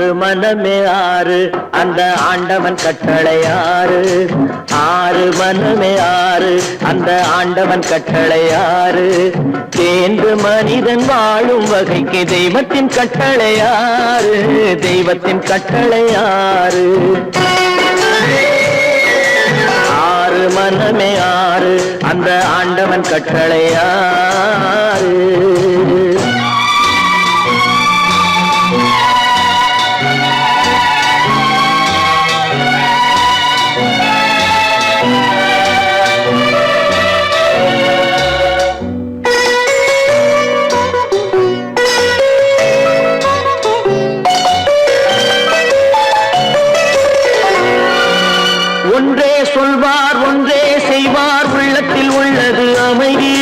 ஆறு மனமே ஆறு அந்த ஆண்டவன் கட்டளை ஆறு. ஆறு மனமே ஆறு அந்த ஆண்டவன் கட்டளை ஆறு. தேர்ந்து மனிதன் வாழும் வகைக்கு தெய்வத்தின் கட்டளை ஆறு. தெய்வத்தின் கட்டளை ஆறு. ஆறு மனமே ஆறு அந்த ஆண்டவன் கட்டளை ஆறு. ஒன்றே சொல்வார் ஒன்றே செய்வார் உள்ளத்தில் உள்ளது அமைதி.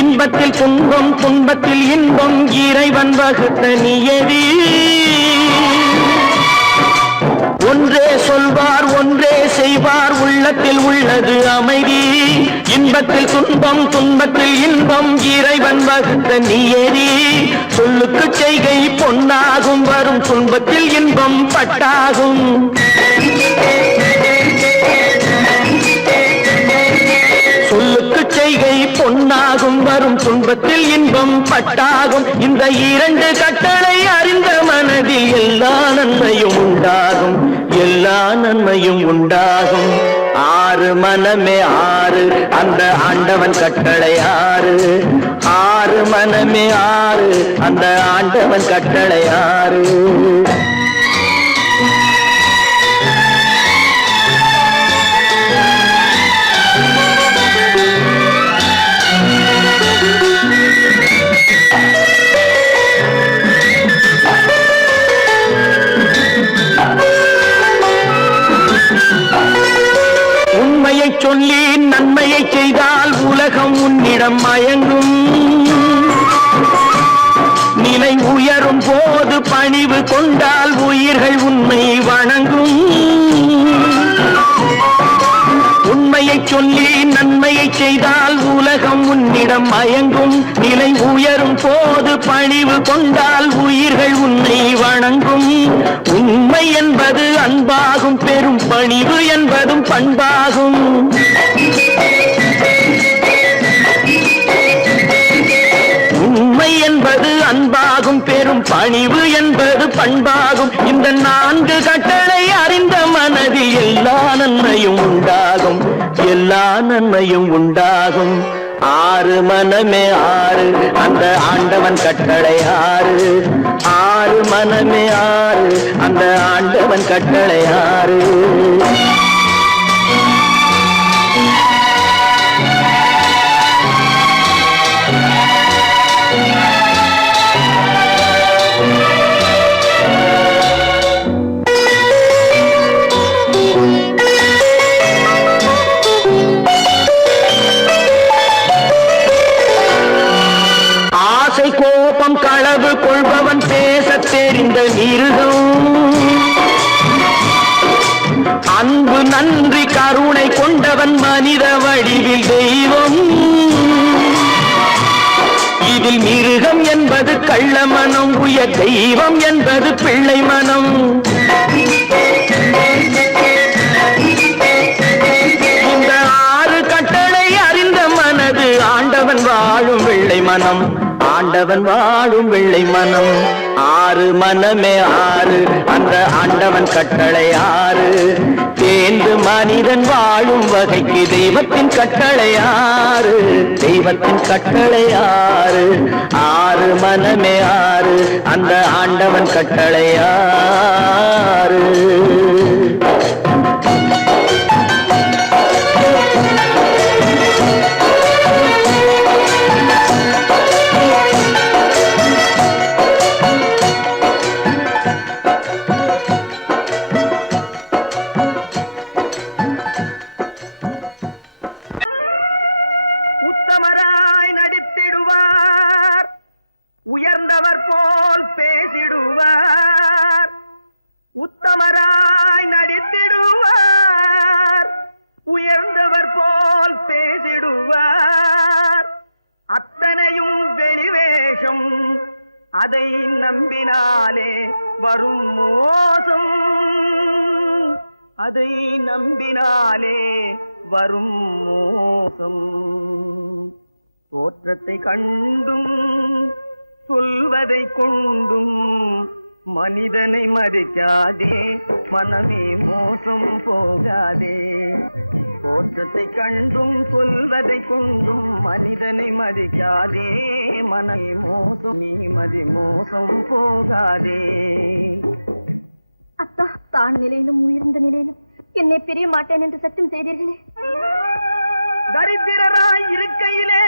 இன்பத்தில் துன்பம் துன்பத்தில் இன்பம் இறைவன் வகுத்த நியதி. ஒன்றே சொல்வார் ஒன்றே செய்வார் உள்ளத்தில் உள்ளது அமைதி. இன்பத்தில் துன்பம் துன்பத்தில் இன்பம் இறைவன் வகுத்த நியதி. சொல்லுக்கு செய்கை பொன்னாகும் வரும் துன்பத்தில் இன்பம் பட்டாகும். சொல்லுக்கு செய்கை பொன்னாகும் வரும் துன்பத்தில் இன்பம் பட்டாகும். இந்த இரண்டு கட்டளை அறிந்த மனதில் எல்லா நன்மையும் உண்டாகும். எல்லா நன்மையும் உண்டாகும். ஆறு மனமே ஆறு அந்த ஆண்டவன் கட்டளை ஆறு. ஆறு மனமே ஆறு அந்த ஆண்டவன் கட்டளை ஆறு. உண்மையை சொல்லி நன்மையை செய்தால் உலகம் உன்னிடம் மயங்கும். நிலை உயரும் போது பணிவு கொண்டால் உயிர்கள் உன்னை வணங்கும். உண்மையை சொல்லி நன்மையை செய்தால் உலகம் உன்னிடம் மயங்கும். நிலை உயரும் போது பணிவு கொண்டால் உயிர்கள் உன்னை வணங்கும். உண்மை என்பது அன்பாகும் பெரும் பணிவு என்பதும் பண்பாகும். உண்மை என்பது அன்பாகும் பெரும் பணிவு என்பது பண்பாகும். இந்த நான்கு கட்டளை அறிந்த மனதில் எல்லா நன்மையும் உண்டாகும். எல்லா நன்மையும் உண்டாகும். ஆறு மனமே ஆறு அந்த ஆண்டவன் கட்டளை ஆறு. ஆறு மனமே ஆறு அந்த ஆண்டவன் கட்டளை ஆறு. கோபம் களவு கொள்பவன் பேச தெரிந்த மிருகம். அன்பு நன்றி கருணை கொண்டவன் மனித வடிவில் தெய்வம். இதில் மிருகம் என்பது கள்ள மனம். உயர் தெய்வம் என்பது பிள்ளை மனம். இந்த ஆறு கட்டளை அறிந்த மனது ஆண்டவன் வாழும் வெள்ளை மனம். ஆண்டவன் வாழும் வெள்ளை மனம். ஆறு மனமே ஆறு அந்த ஆண்டவன் கட்டளை ஆறு. தேர்ந்து மனிதன் வாழும் வகைக்கு தெய்வத்தின் கட்டளை ஆறு. தெய்வத்தின் கட்டளை ஆறு. ஆறு மனமே ஆறு அந்த ஆண்டவன் கட்டளை ஆறு. உயர்ந்தவர் போல் பேசிடுவார். உத்தமராய் நடி அதை நம்பினாலே வரும் மோசம், அதை நம்பினாலே வரும் மோசம். தோற்றத்தை கண்டும் சொல்வதை கொண்டும் மனிதனை மதிக்காதே, மனமே மோசம் போகாதே. தோற்றத்தை கண்டும் சொல்வதை கொண்டும் மனிதனை மதிக்காதே, மனமே மோசம், நீ மதி மோசம் போகாதே. அத்தா, தான் நிலையிலும் உயர்ந்த நிலையிலும் என்னை பிரிய மாட்டேன் என்று சத்தியம் செய்தீர்களே. தரித்திரராய் இருக்கையிலே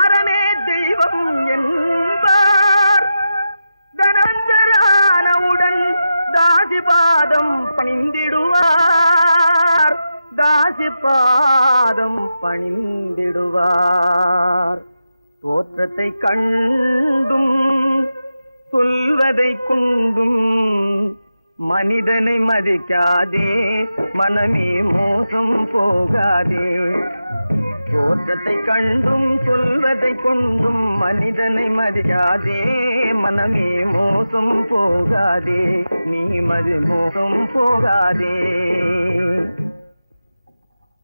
ஆரமே தெய்வம் என்பார், தனந்தரானவுடன் தாசிபாதம் பணிந்திடுவார், தாசிபாதம் பணிந்திடுவார். தோற்றத்தை கண்டும் சொல்வதை கொண்டும் மனிதனை மதிக்காதே, மனமே மோசம் போகாதே. தோற்றத்தை கண்டும் சொல்வதை கொண்டும் மனிதனை மதிக்காதே, மனமே மோசம் போகாதே, நீ மதி மோசம் போகாதே.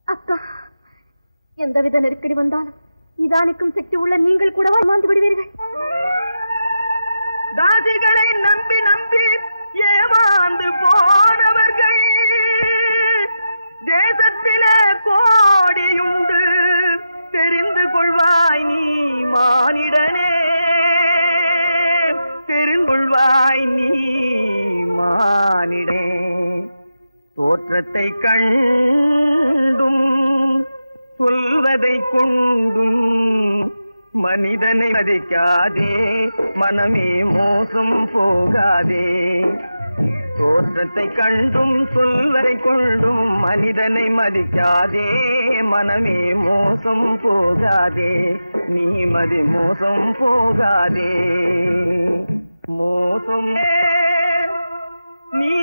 அத்தா, எந்தவித நெருக்கடி வந்தாலும் நிதானிக்கும் சக்தி உள்ள நீங்கள் கூடவா ஏமாந்து விடுவீர்கள்? தாசிகளை நம்பி நம்பி ஏமாந்து போனவர்கள் தேசத்திலே கோடியுண்டு, தெரிந்து கொள்வாய் நீ மானிடனே, தெரிந்து கொள்வாய் நீ மானிடே. தோற்றத்தை கண்டும் சொல்வதை கொண்டும் மனிதனை மதிக்காதே, மனமே மோசம் போகாதே. தோற்றத்தை கண்டும் சொல்வதை கொண்டும் மனிதனை மதிக்காதே, மனமே மோசம் போகாதே, நீ மதி மோசம் போகாதே. மோசம் நீ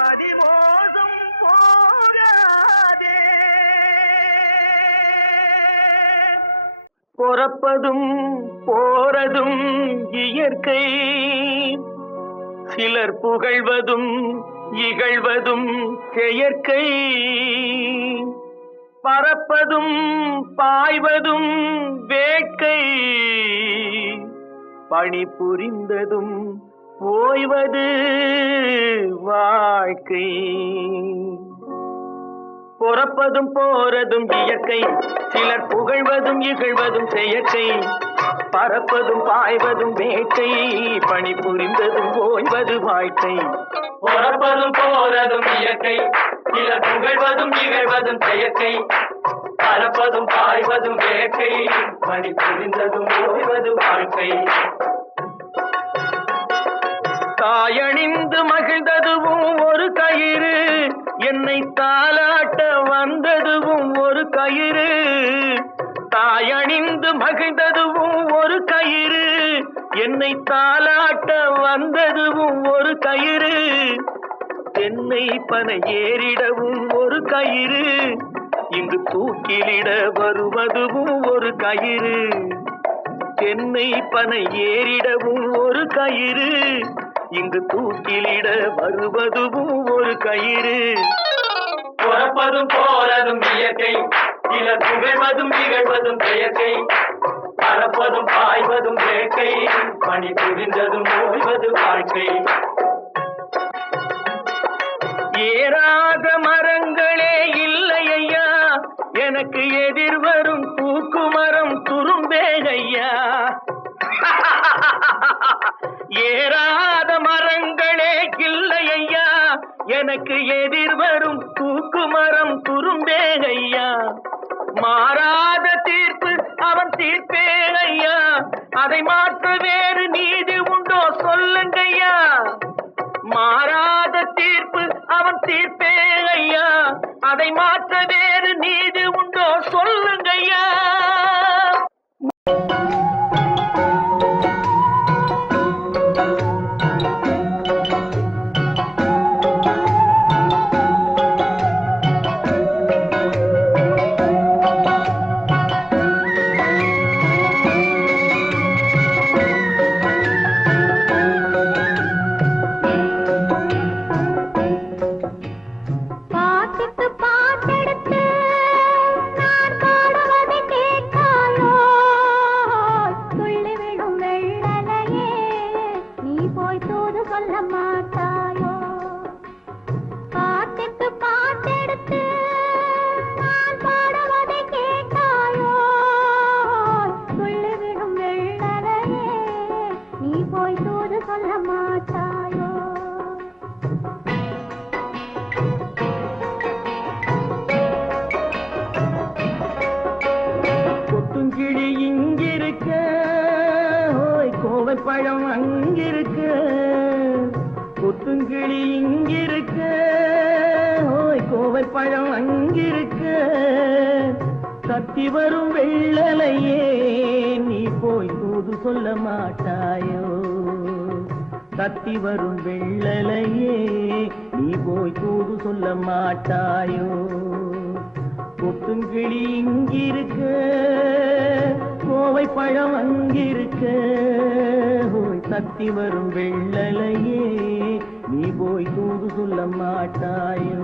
மதி மோசம் போகாதே. பொறப்பதும் போறதும் இயற்கை, சிலர் புகழ்வதும் இகழ்வதும் செயற்கை. பறப்பதும் பாய்வதும் வேட்கை, பணி புரிந்ததும் ஓய்வது வாழ்க்கை. பொறப்பதும் போறதும் இயற்கை, சிலர் புகழ்வதும் இகழ்வதும் செயற்கை. பறப்பதும் பாய்வதும் வேட்கை, பணி புரிந்ததும் ஓய்வது வாழ்க்கை. பொறப்பதும் போறதும் இயற்கை, சிலர் புகழ்வதும் இகழ்வதும் செயற்கை. பறப்பதும் பாய்வதும் வேட்கை, பணி புரிந்ததும் ஓய்வது வாழ்க்கை. தாயணிந்து மகிழ்ந்ததுவும் ஒரு கயிறு, என்னை தாலாட்ட வந்ததுவும் ஒரு கயிறு. தாயணிந்து மகிழ்ந்ததுவும் ஒரு கயிறு, என்னை தாலாட்ட வந்ததுவும் ஒரு கயிறு. தென்னை பனை ஏறிடவும் ஒரு கயிறு, இங்கு தூக்கிலிட வருவதுவும் ஒரு கயிறு. தென்னை பனை ஏறிடவும் ஒரு கயிறு, இங்கு தூக்கிலிட வருவதுவும் ஒரு கயிறு. பொறப்பதும் போறதும் இயற்கை, சிலர் புகழ்வதும் இகழ்வதும் செயற்கை. பறப்பதும் பாய்வதும் வேட்கை, பணி புரிந்ததும் ஓய்வது வாழ்க்கை. ஏறாத மரங்களே இல்லை ஐயா, எனக்கு எதிர் வரும் தூக்கு மரம் துரும்பேகையா. ஏறாத மரங்களே இல்லை ஐயா, எனக்கு எதிர் வரும் தூக்கு மரம் துரும்பேகையா. மாறாத தீர்ப்பு அவன் தீர்ப்பே ஐயா, அதை மாற்ற வேறு நீதி உண்டோ சொல்லுங்கய்யா. மாறாத தீர்ப்பு அவன் தீர்ப்பே ஐயா, அதை மாற்ற வேறு நீதி உண்டோ சொல்லுங்கய்யா. போய் தூது சொல்ல மாட்டாயோ? பாட்டுக்கு பாட்டெடுத்து நான் பாடுவதை கேட்டாயோ? சொல்லிவிடும் வெள்ளலையே நீ போய் தூது சொல்ல மாட்டாயோ? கொத்துங்கிளி இங்கிருக்க, கோவை பழம் அங்கிருக்க. கொத்துங்கிளி இங்கிருக்க, கோவை பழம் அங்கிருக்க. கத்தி வரும் வெள்ளலையே நீ போய் தூது சொல்ல மாட்டாயோ? கத்தி வரும் வெள்ளலையே நீ போய் தூது சொல்ல மாட்டாயோ? கொத்துங்கிளி இங்கிருக்க, கோவை பழம் அங்கிருக்க. கத்தி வரும் வெள்ளலையே நீ போய் தூது சொல்ல மாட்டாயோ?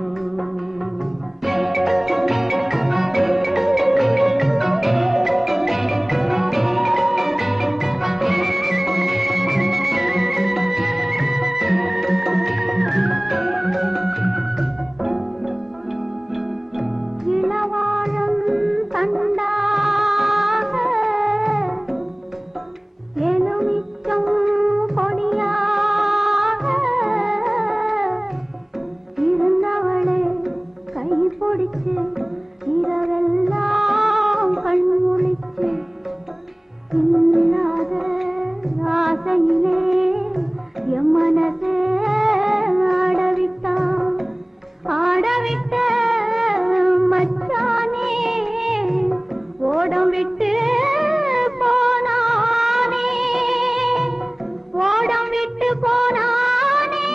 இரவெல்லாம் கண்முழிச்சு இல்லாத ஆசையிலே என் மனசே ஆடவிட்டான். ஆடவிட்ட மச்சானே ஓடம் விட்டு போனானே, ஓடம் விட்டு போனானே.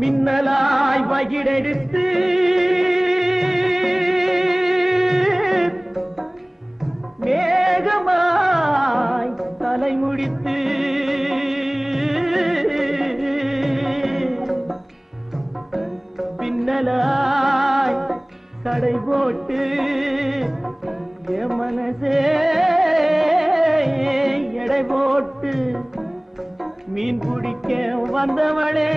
மின்னலாய் வகிடெடுத்து மேகமாய் தலைமுடித்து பின்னலாய் கடை போட்டு என் மனசே எடை போட்டு மீன் பிடிக்க வந்தவளே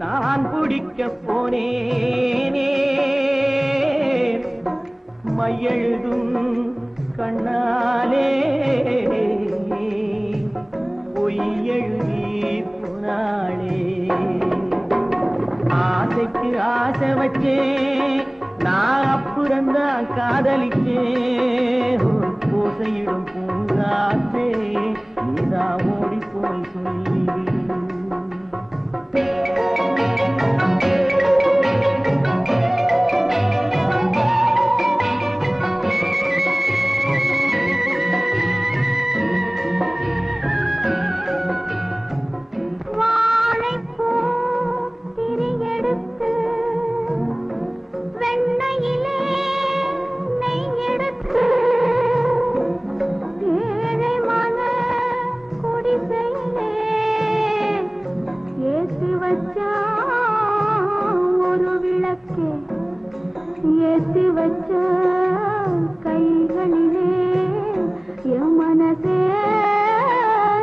நான் பிடிக்க போனேனே. மையெழுதும் கண்ணாலே பொய் எழுதி போனாளே. ஆசைக்கு ஆசை வச்சேன் நான் அப்புறந்தான் காதலிச்சேன். பூசையிடும் பூங்காற்றே நீதான் ஓடி போய் சொல்லிவிடு. ஒரு விளக்கு ஏற்றி வச்ச கைகளிலே என் மனசே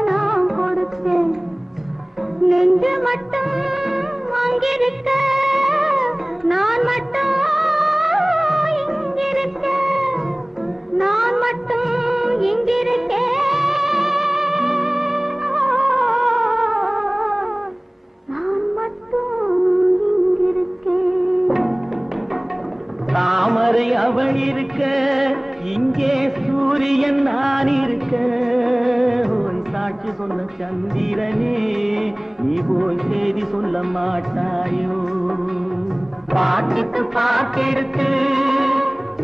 நான் கொடுத்தேன். நெஞ்சு மட்டும் அங்கிருக்க நான் மட்டும் இங்கிருக்க, நான் மட்டும் இங்கிருக்கேன். தாமரை அவள் இருக்க இங்கே சூரியன் நான் இருக்க. சாட்சி சொன்ன சந்திரனே நீ போய் செய்தி சொல்ல மாட்டாயோ? பாட்டுக்கு பாட்டெடுத்து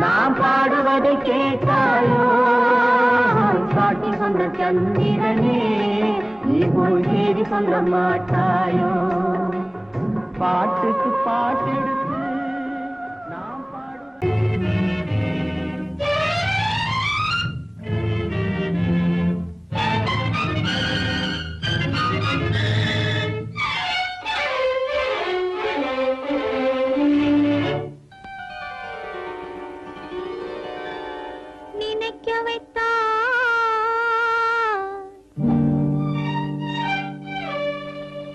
நான் பாடுவதை கேட்டாயோ காட்டி சொன்ன சந்திரனே நீ போய் தேடி சொல்ல மாட்டாயோ பாட்டுக்கு பாட்டெடுத்து நான் நினைக்க வைத்தா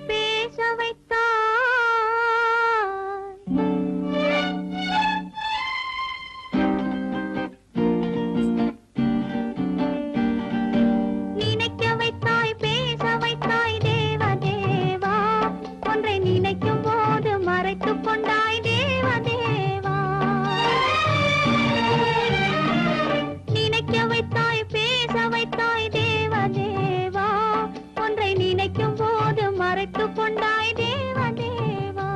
பேச வைத்தா நினைக்க வைத்தாய் பேச வைத்தாய் தேவ தேவா ஒன்றை நினைக்கும் போது மறைத்துக் கொண்டாய் தேவ தேவா நினைக்க வைத்தாய் பேச வைத்தாய் தேவ தேவா ஒன்றை நினைக்கும் போது மறைத்துக் கொண்டாய் தேவ தேவா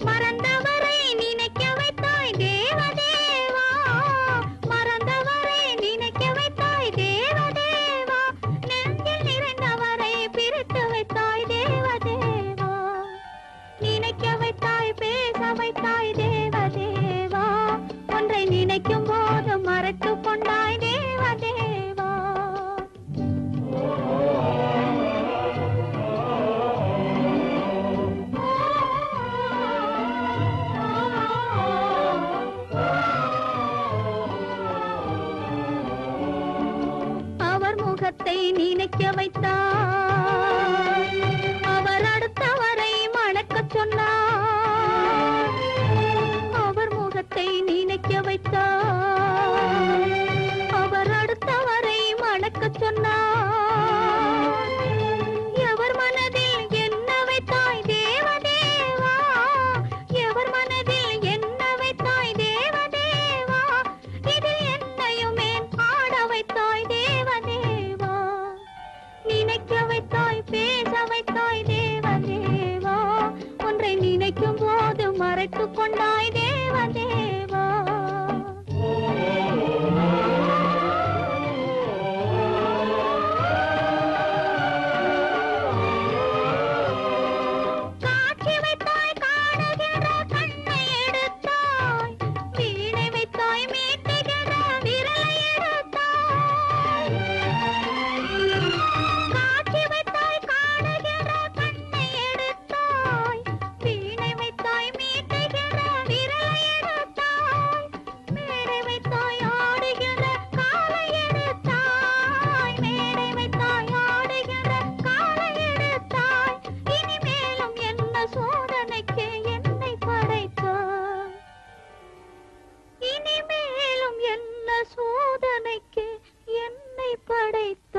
மறந்தவரை நினைக்க வைத்தாய் தேவ தேவா மறந்தவரை நினைக்க வைத்தாய் தேவ தேவா நெஞ்சில் நிறைந்தவரை பிரித்து வைத்தாய் தேவ தேவா நினைக்க வைத்தாய் பேச வைத்தாய் தேவ தேவா ஒன்றை நினைக்கும் போது மறைத்துக் கொண்டாய் தேவ தேவா அவர் முகத்தை நினைக்க வைத்தார் அவர் அடுத்தவரை மணக்கச் சொன்னார் அவர் முகத்தை நினைக்க வைத்தார் அவர் அடுத்தவரை மணக்கச் சொன்னார் எவர் மனதில் என்ன வைத்தாய் தேவ தேவா எவர் மனதில் என்ன வைத்தாய் தேவ தேவா இதில் என்னையுமே ஆட வைத்தாய் தேவ தேவா நினைக்க வைத்தாய் பேச வைத்தாய் தேவ தேவா ஒன்றை நினைக்கும் போது மறைத்துக் கொண்டாய் தேவ தேவா காட்சி வைத்தாய் காணுகிற கண்ணை எடுத்தாய் வீணை வைத்தாய் மீட்டுகிற விரலை எடுத்தாய் காட்சி வைத்தாய் காணுகிற கண்ணை எடுத்தாய் வீணை வைத்தாய் மீட்டுகிற விரலை எடுத்தாய் மேடை வைத்தாய் ஆடுகிற காலை எடுத்தாய் மேடை வைத்தாய் ஆடுகிற காலை எடுத்தாய் இனிமேலும் என்ன சோதனைக்கு என்னை படைத்தாய் இனிமேலும் என்ன சோதனைக்கு என்னை படைத்தாய்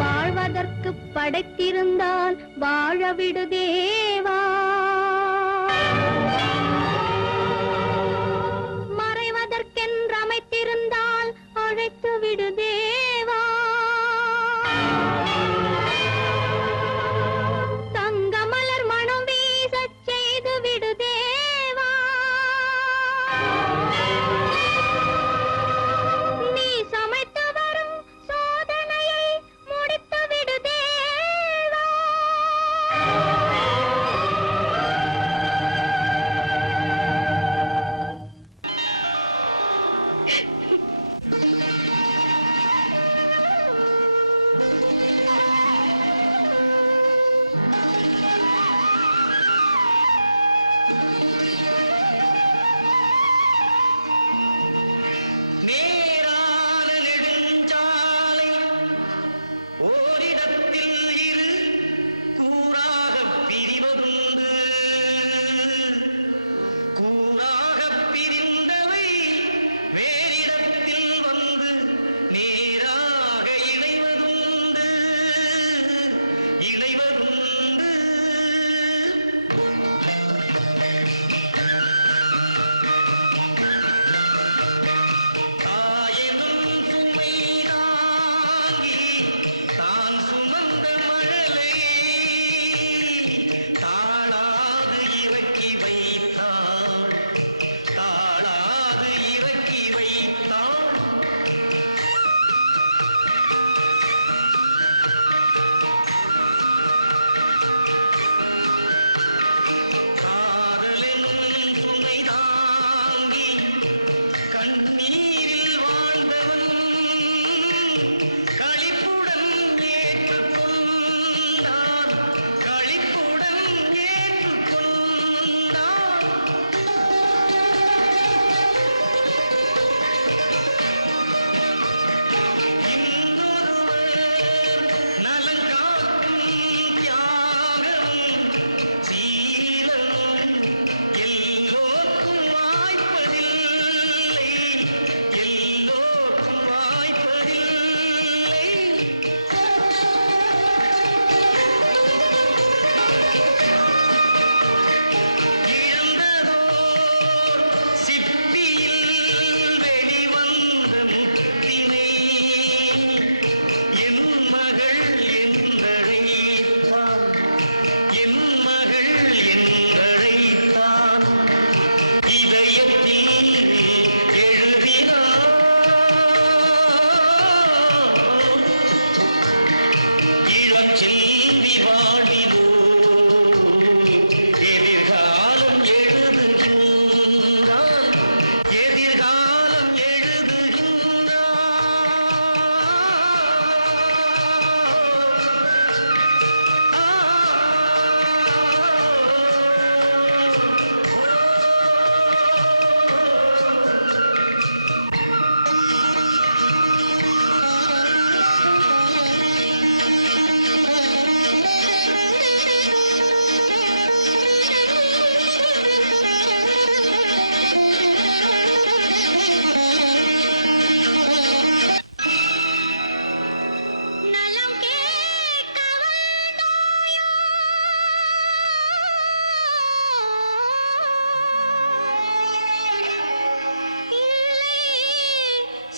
வாழ்வதற்கு படைத்திருந்தால் வாழ விடு தேவா மறைவதற்கென்று அமைத்திருந்தால் அழைத்து விடு தேவா தங்க மலர் மனம் வீசச் செய்து விடு தேவா நீ சமைத்து வரும் சோதனையை முடித்து விடு தேவா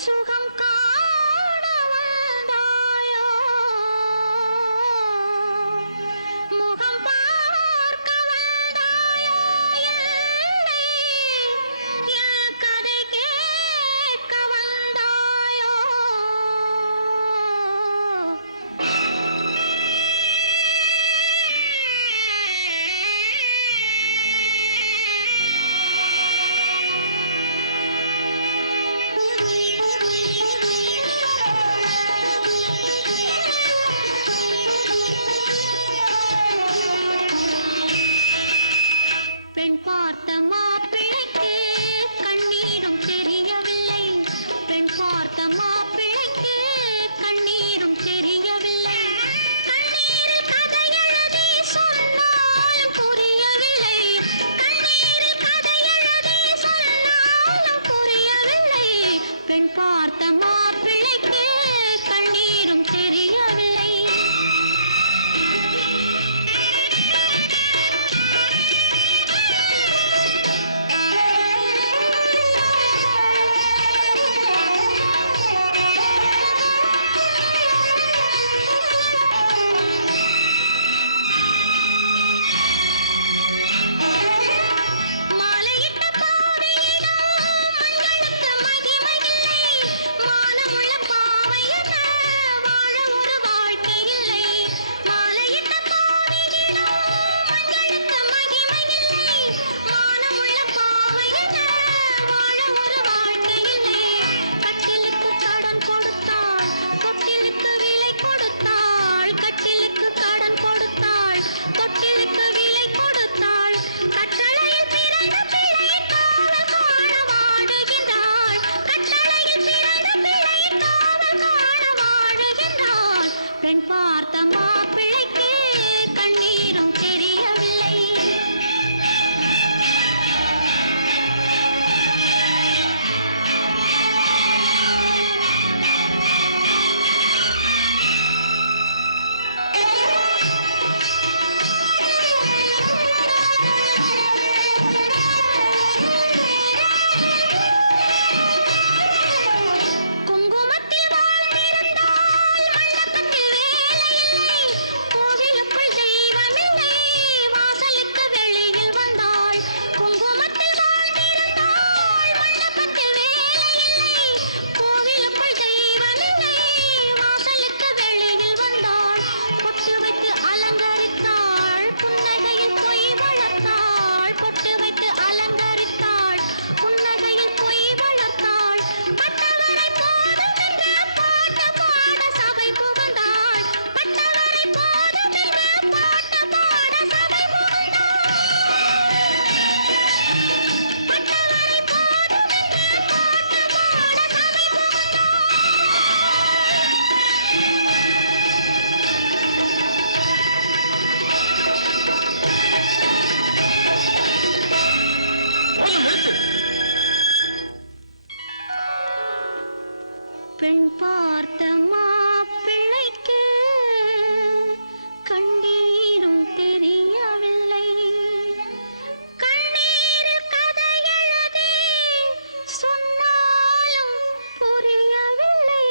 சுகம் காண வந்தாயோ முகம் பார்க்க வந்தாயோ என்னை என் கதை கேட்க வந்தாயோ பெண் பார்த்த மாப்பிள்ளைக்கு கண்ணீரும் தெரியவில்லை பெண் பார்த்த மாப்பிள்ளைக்கு கண்ணீரும் தெரியவில்லை கண்ணீரில் கதை எழுதி சொன்னாலும் புரியவில்லை கண்ணீரில் கதை எழுதி சொன்னாலும் புரியவில்லை பெண் பார்த்த மாப்பிள்ளைக்கு கண்ணீரும் தெரியவில்லை மாலையிட்ட பாவையிடம் மங்களுக்கு மகிமையில்லை மானமுள்ள பாவையென வாழ ஒரு வாழ்க்கை இல்லை மாலையிட்ட பாவையிடம் மங்களுக்கு மகிமையில்லை மானமுள்ள பாவையென வாழ ஒரு வாழ்க்கை இல்லை கட்டிலுக்கு கடன் கொடுத்தாள் தொட்டிலுக்கு விலை கொடுத்தாள் கட்டிலுக்கு கடன் கொடுத்தாள் தொட்டிலுக்கு விலை கொடுத்தாள் கட்டளையில் பிறந்த பிள்ளை காவல் காண வாடுகின்றாள் கட்டளையில் பிறந்த பிள்ளை காவல் காண வாடுகின்றாள் பெண் பார்த்த மாப்பிள்ளைக்கு கண்ணீரும் தெரியவில்லை குங்குமத்தில் வாழ்ந்திருந்தால் மண்டபத்தில் வேலையில்லை கோவிலுக்குள் தெய்வமில்லை வாசலுக்கு வெளியில் வந்தாள் குங்குமத்தில் வாழ்ந்திருந்தால் மண்டபத்தில் வேலையில்லை கோவிலுக்குள் தெய்வமில்லை வாசலுக்கு வெளியில் வந்தாள் பொட்டு வைத்து அலங்கரித்தாள் புன்னகையில் பொய் வளர்த்தாள் பொட்டு வைத்து அலங்கரித்தாள் புன்னகையில் பொய் வளர்த்தாள் பட்டவரை போதும் என்று பாட்டு பாட சபை புகுந்தாள் பட்டவரை போதும் என்று பாட்டு பாட சபை புகுந்தாள் பட்டவரை போதும் என்று பாட்டு பாட சபை பெண் பார்த்த மாப்பிள்ளைக்கு கண்ணீரும் தெரியவில்லை கண்ணீரில் கதை எழுதி சொன்னாலும் புரியவில்லை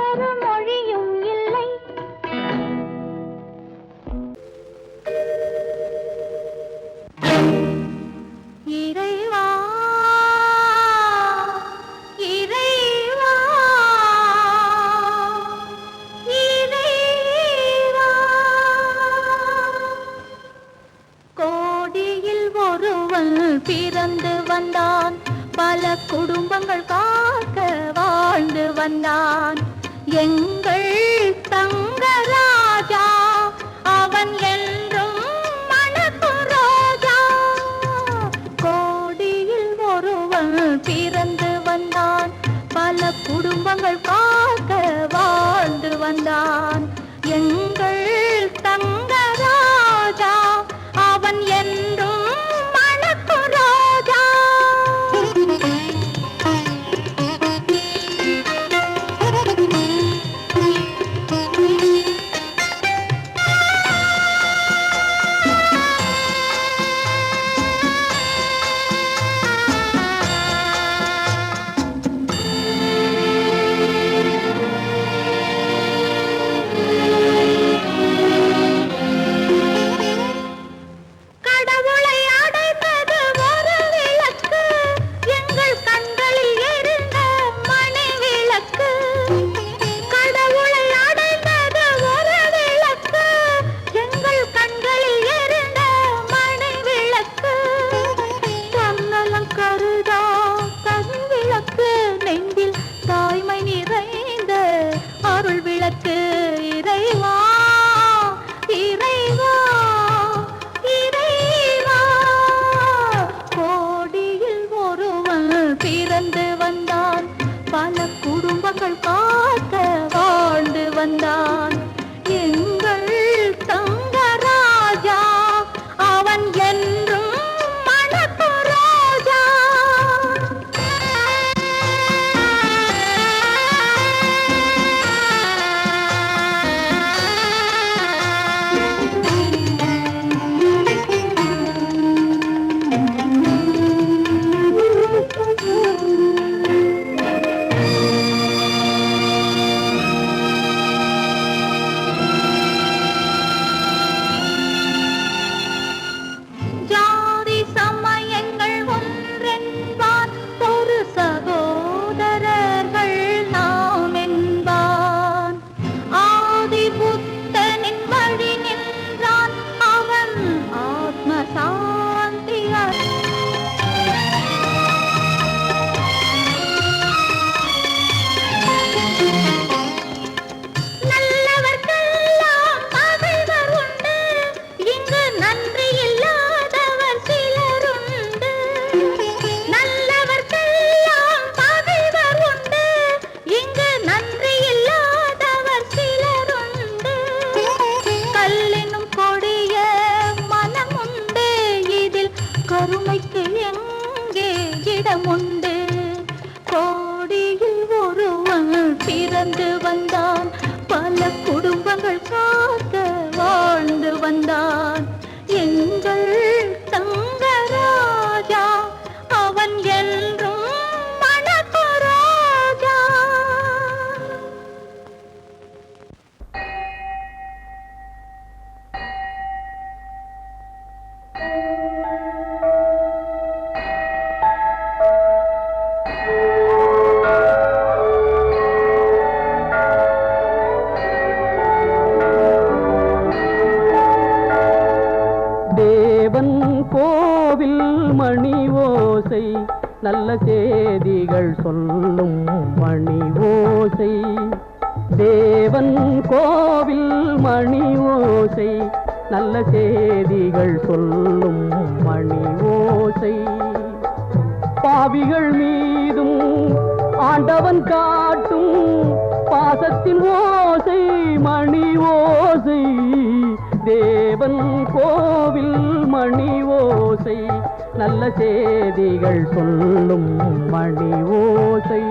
ஒரு மொழியும் இல்லை. இறைவா இறைவா இறைவா, கோடியில் ஒருவன் பிறந்து வந்தான், பல குடும்பங்கள் காக்க வாழ்ந்து வந்தான். எங்கள் தங்கராஜா அவன் என்றும் மணக்கும் ரோஜா. கோடியில் ஒருவன் பிறந்து வந்தான், பல குடும்பங்கள் காக்க வாழ்ந்து வந்தான். எங்கள் தங்கராஜா அவன் என்றும் மணக்கும் ரோஜா. கடவுளை அடைந்தது ஒரு விளக்கு, எங்கள் கண்களில் எரிந்த மணி விளக்கு. கடவுளை அடைந்தது ஒரு விளக்கு, எங்கள் கண்களில் எரிந்த மணி விளக்கு. தன்னலம் கருதா தனி விளக்கு, நெஞ்சில் தாய்மை நிறைந்த அருள் விளக்கு. இறைவா இறைவா இறைவா, கோடியில் ஒருவன் பிறந்து வந்தான், பல குடும்பங்கள் காக்க வாழ்ந்து வந்தான். எங்கள் தங்கராஜா அவன் என்றும் மணக்கும் ரோஜா. ஜாதி சமயங்கள் ஒன்றென்பார், ஒரு சகோதரர்கள் நாம் என்பான். ஆதி புத்தனின் வழி நின்றான், அவன் ஆத்ம சாந்தி நல்லவர்க்கெல்லாம் பகைவர் உண்டு, இங்கு நன்றி இல்லாதவர் சிலருண்டு. நல்லவர்க்கெல்லாம் பகைவர் உண்டு, இங்கு நன்றி இல்லாதவர் சிலருண்டு. கல்லினும் கொடிய மனமுண்டு, இதில் கருணைக்கு எங்கே இடமுண்டு. கோடியில் ஒருவன் பிறந்து வந்தான், பல குடும்பங்கள் காக்க வாழ்ந்து வந்தான். எங்கள் தங்கராஜா அவன் என்றும் மணக்கும் ரோஜா. தேவன் கோவில் மணி ஓசை, நல்ல செய்திகள் சொல்லும் மணி ஓசை. தேவன் கோவில் மணி ஓசை, நல்ல செய்திகள் சொல்லும் மணி ஓசை. பாவிகள் மீதும் ஆண்டவன் காட்டும் பாசத்தின் ஓசை மணி ஓசை. தேவன் கோவில் மணி ஓசை, நல்ல செய்திகள் சொல்லும் மணி ஓசை.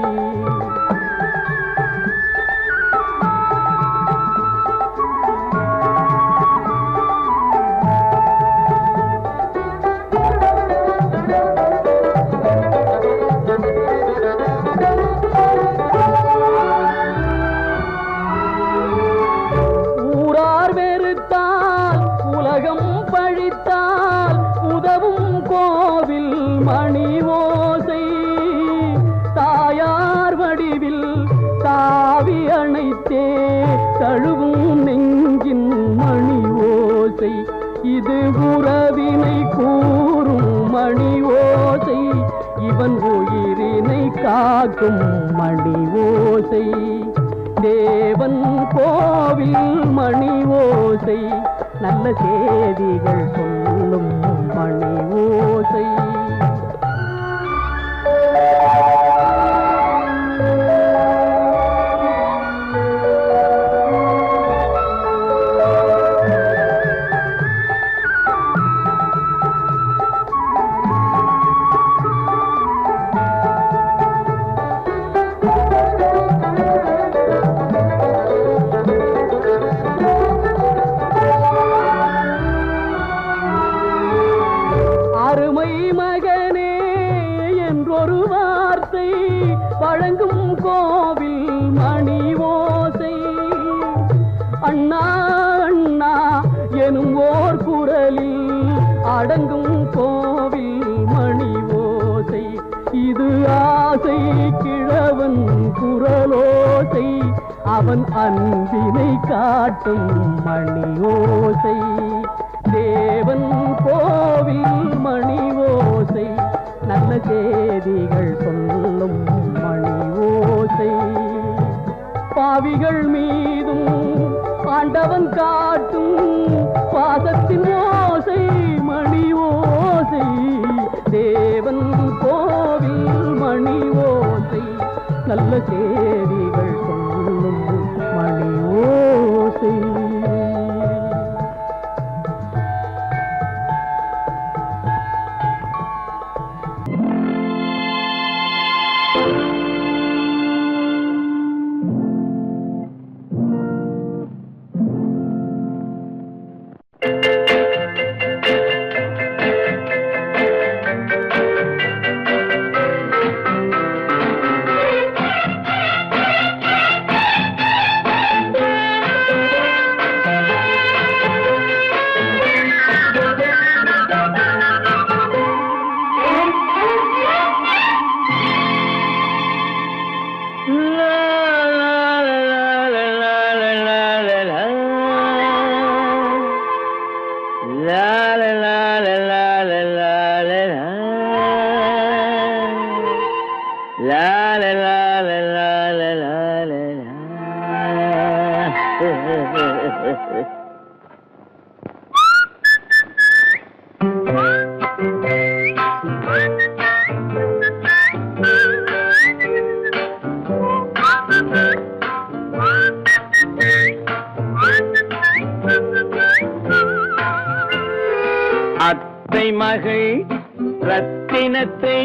வைத்தே தழுவும் நெஞ்சின் மணி ஓசை, இது உறவினை கூறும் மணி ஓசை, இவன் உயிரினை காக்கும் மணி ஓசை. தேவன் கோவில் மணி ஓசை, நல்ல செய்திகள் சொல்லும் மணி ஓசை. வழங்கும் கோவில் மணி ஓசை, அண்ணா அண்ணா எனும் ஓர் குரலில் அடங்கும் கோவில் மணி ஓசை, இது ஆசை கிழவன் குரலோசை, அவன் அன்பினை காட்டும் மணி ஓசை. தேவன் கோவில் மணி ஓசை, நல்ல செய்திகள் சொல்லும் மணி ஓசை. பாவிகள் மீதும் ஆண்டவன் காட்டும் பாசத்தின் ஓசை மணி ஓசை. தேவன் கோவில் மணி ஓசை, நல்ல செய்திகள் சொல்லும் மணி ஓசை. அத்தை மகள் ரத்தினத்தை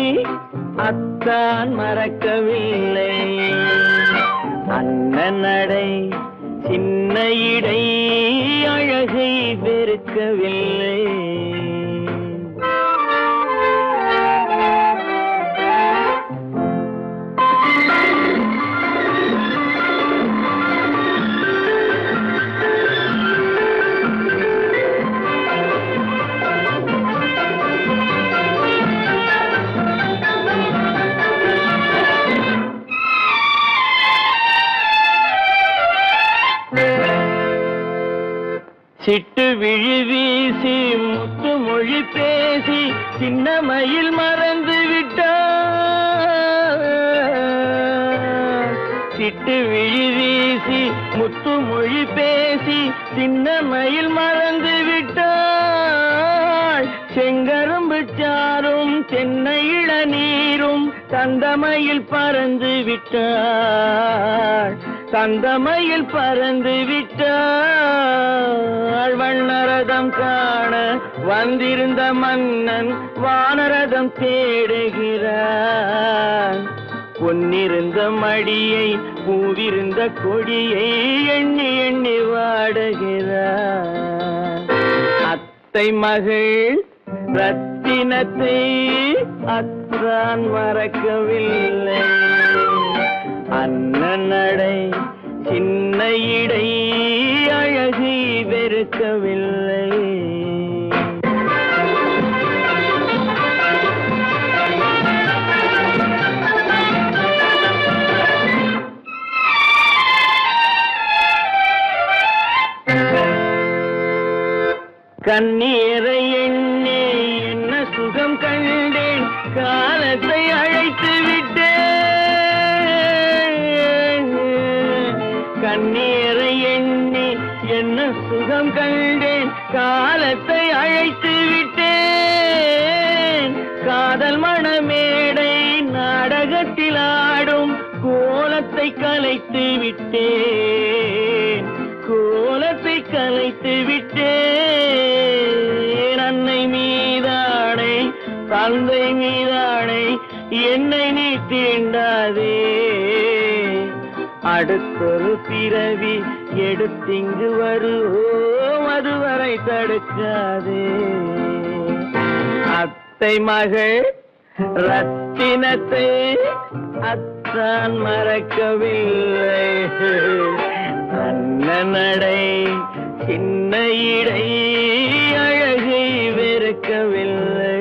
அத்தான் மறக்கவில்லை, அண்ணன் நடை சின்ன இடை அழகை வெறுக்கவில்லை. சிட்டு விழி வீசி முத்து மொழி பேசி சின்ன மயில் மறந்து விட்டார். சிட்டு விழி வீசி முத்து மொழி பேசி சின்ன மயில் மறந்து விட்டாள். செங்கரும்பு சாரும் தென்னை இளநீரும் தந்தமயில் பறந்து விட்டாள். தந்தமயில் பறந்து விட்டாள். வண்ணரதம் காண வந்திருந்த மன்னன் வானரதம் தேடுகிறான். பொன்னிருந்த மடியை பூவிருந்த கொடியை எண்ணி எண்ணி வாடுகிறான். அத்தை மகள் ரத்தினத்தை அத்தான் மறக்கவில்லை, அண்ணன் நடை சின்ன இடை அழகை வெறுக்கவில்லை. கண்ணீரை எண்ணே என்ன சுகம் கண்டேன், காலத்தை அழைத்து விட்டேன். கண்ணீரை எண்ணே என்ன சுகம் கண்டேன், காலத்தை அழைத்து விட்டேன். காதல் மணமேடை நாடகத்தில் ஆடும் கோலத்தை கலைத்து விட்டேன், கோலத்தை கலைத்து விட்டேன். அன்னை மீதானை தந்தை மீதானை என்னை நீ தீண்டாதே, அடுத்தொரு பிறவி எடுத்திங்கு வருவோம், அதுவரை தடுக்காதே. அத்தை மகள் ரத்தினத்தை அத்தான் மறக்கவில்லை, அண்ண நடை சின்ன இடை அழகை வெறுக்கவில்லை.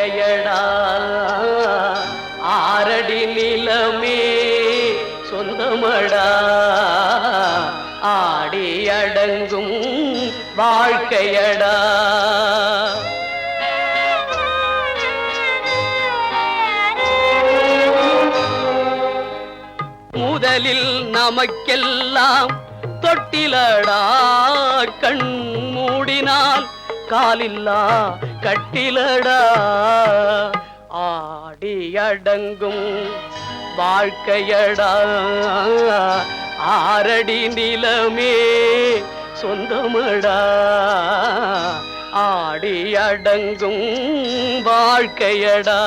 வாழ்க்கையடா ஆரடி நிலமே சொந்தமடா ஆடி அடங்கும் வாழ்க்கையடா. முதலில் நமக்கெல்லாம் தொட்டிலடா கண் மூடினால் காலில்லா கட்டிலடா ஆடி அடங்கும் வாழ்க்கையடா ஆரடி நிலமே சொந்தமடா ஆடி அடங்கும் வாழ்க்கையடா.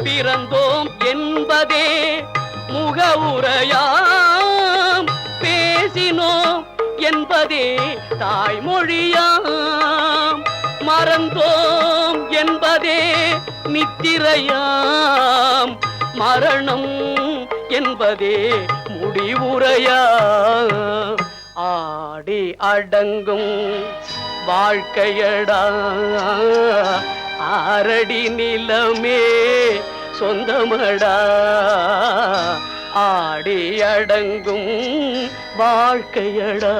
பிறந்தோம் என்பதே முகவுரையாம் பேசினோம் என்பதே தாய்மொழியாம் மறந்தோம் என்பதே நித்திரையாம் மரணம் என்பதே முடிவுரையாம் ஆடி அடங்கும் வாழ்க்கையடா ஆரடி நிலமே சொந்தமடா ஆடி அடங்கும் வாழ்க்கையடா.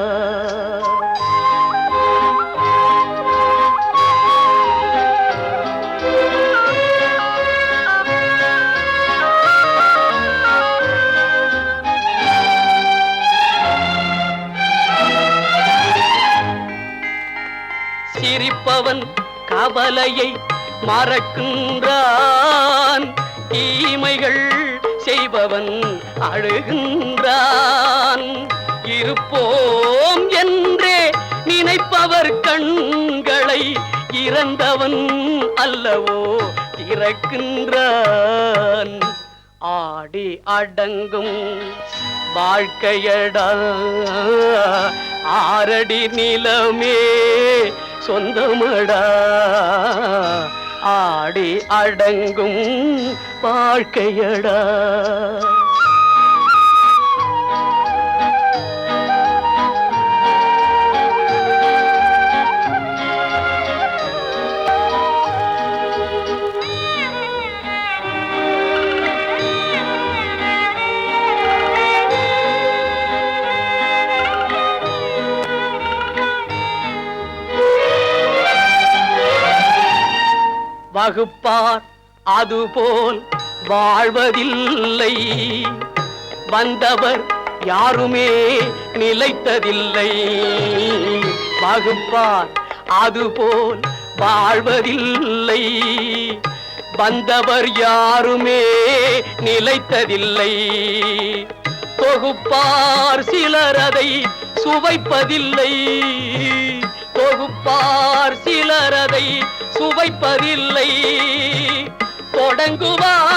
சிரிப்பவன் கவலையை மறக்கின்றான் தீமைகள் செய்பவன் அழுகின்றான் இருப்போம் என்றே நினைப்பவர் கண்களை இறந்தவன் அல்லவோ திறக்கின்றான் ஆடி அடங்கும் வாழ்க்கையடா ஆரடி நிலமே சொந்தமடா ஆடி அடங்கும் வாழ்க்கையடா. வகுப்பார் அதுபோல் வாழ்வதில்லை வந்தவர் யாருமே நிலைத்ததில்லை வகுப்பார் அதுபோல் வாழ்வதில்லை வந்தவர் யாருமே நிலைத்ததில்லை தொகுப்பார் சிலர் அதை சுவைப்பதில்லை தொகுப்பார் சிலர் அதை சுவைப்பதில்லை தொடங்குவார்